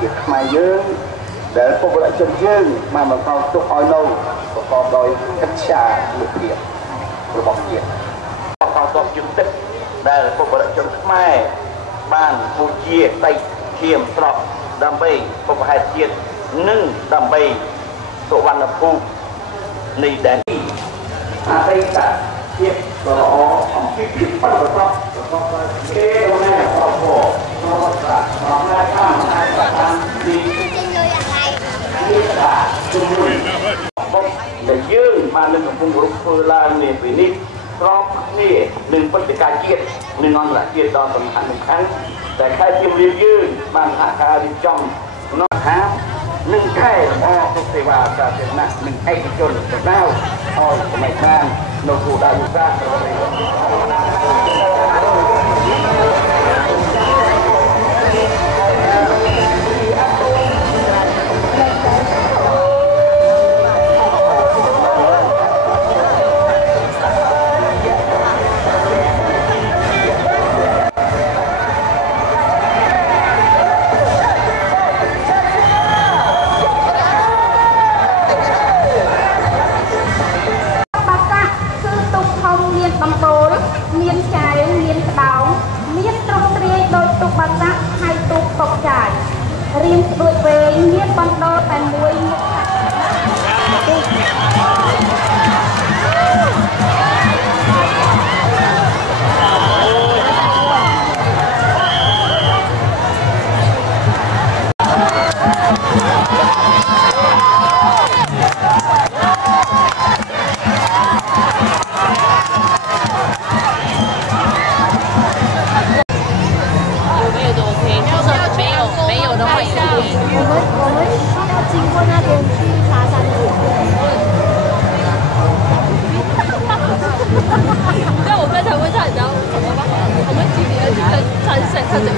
ជាតិខ្មែរយើងដែលពុទ្ធជនយើងបានបន្តទុកឲ្យនៅប្រកបដោយកិច្ចការលុបភាពរបស់ជាតិបន្តតបជំតិចដែលពុទ្ធជនខ្មែរបានពូជាដីឈាមស្រស់ដើម្បីពុទ្ធហេតុជាតិនិងដើម្បីសុវណ្ណភូមិនៃដែននេះអតីតភាពល្អអំពីភាពបរិបទរបស់គេនៅក្នុងប្រព័ន្ធរបស់សាស្ត្ររបស់ការតាមទីជំនួយបុកដែលយើងបាននឹងកំពុងរកធ្វើឡើងនាពេលនេះស្របគ្នានឹងព្រឹត្តិការណ៍ជាតិនិងអន្តរជាតិដ៏សំខាន់តែខែជារៀបយើងបានសហការរៀបចំក្នុងហានឹងខែល្អទុកសេវាសាធារណៈនិងឯកជនទៅដល់ឲ្យសម័យខាងនៅគោលដៅយុទ្ធសាស្ត្ររៀងដូចវែងមានបណ្ដោតែមួយ这样我跟陈慧珊，你知道什么吗？我们今年去看山上看这边